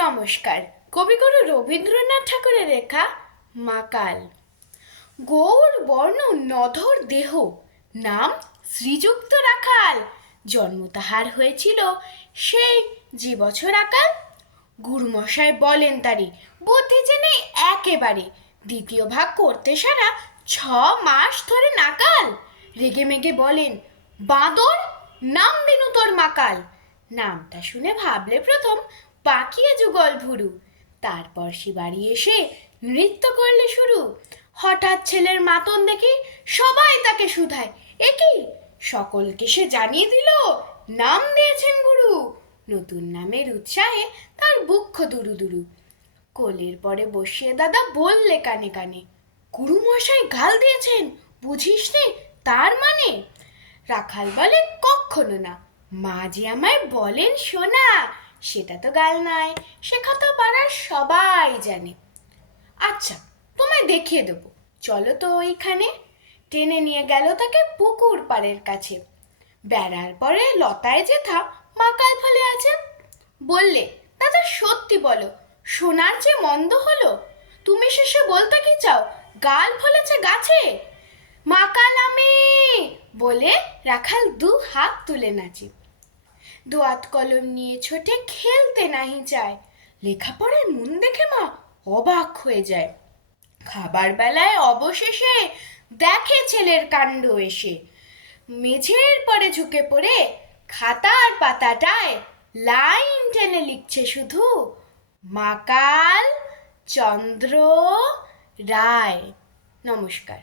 নমস্কার। কবিগুরু রবীন্দ্রনাথ ঠাকুরের লেখা মাকাল। গৌর বর্ণ নধর দেহ, নাম শ্রীযুক্ত রাখাল। জন্ম তাহার হয়েছিল সেই যে বছর আকাল। গুরুমশাই বলেন তারি বুদ্ধি যে নেই একেবারে, দ্বিতীয় ভাগ করতে সারা 6 মাস ধরে নাকাল। রেগে মেগে বলেন, বাঁদর নাম দিনু তোর মাকাল। নামটা শুনে ভাবলে প্রথম পাকিয়ে যুগল ভুরু, তারপর সে বাড়ি এসে নৃত্য করলে শুরু। হঠাৎ ছেলের মাতন দেখি সবাই তাকে শুধায়, এ কি সকলকে সে জানিয়ে দিল নাম দিয়েছেন গুরু। নতুন নামের উৎসাহে তার বুক দুরু দুরু। কোলের পরে বসিয়ে দাদা বললে কানে কানে, গুরু মশাই গাল দিয়েছেন, বুঝিস নে তার মানে? রাখাল বলে, কখনো না, মা যে আমায় বলেন শোনা, সেটা তো গাল নয়, সে কথা পাড়ার সবাই জানে। আচ্ছা, তোমায় দেখিয়ে দেবো, চলো তো ওইখানে। টেনে নিয়ে গেল তাকে পুকুর পাড়ের কাছে। বেড়ার পরে লতায় যেথা মাকাল ফলে আছে। বললে, দাদা সত্যি বলো, সোনার যে মন্দ হলো? তুমি শেষে বলতে কি চাও, গাল ফলেছে গাছে? মাকাল আমি বলে রাখাল 2 হাত তুলে নাচে। দোয়াত কলম নিয়ে ছোটে খেলতে নাহি চায়। লেখাপড়ায় মন দেখে মা অবাক হয়ে যায়। খাবার বেলায় অবশেষে দেখে ছেলের কাণ্ড এসে। মেঝের পরে ঝুঁকে পড়ে খাতার পাতাটায় লাইন টেনে লিখছে শুধু, মাকাল চন্দ্র রায়। নমস্কার।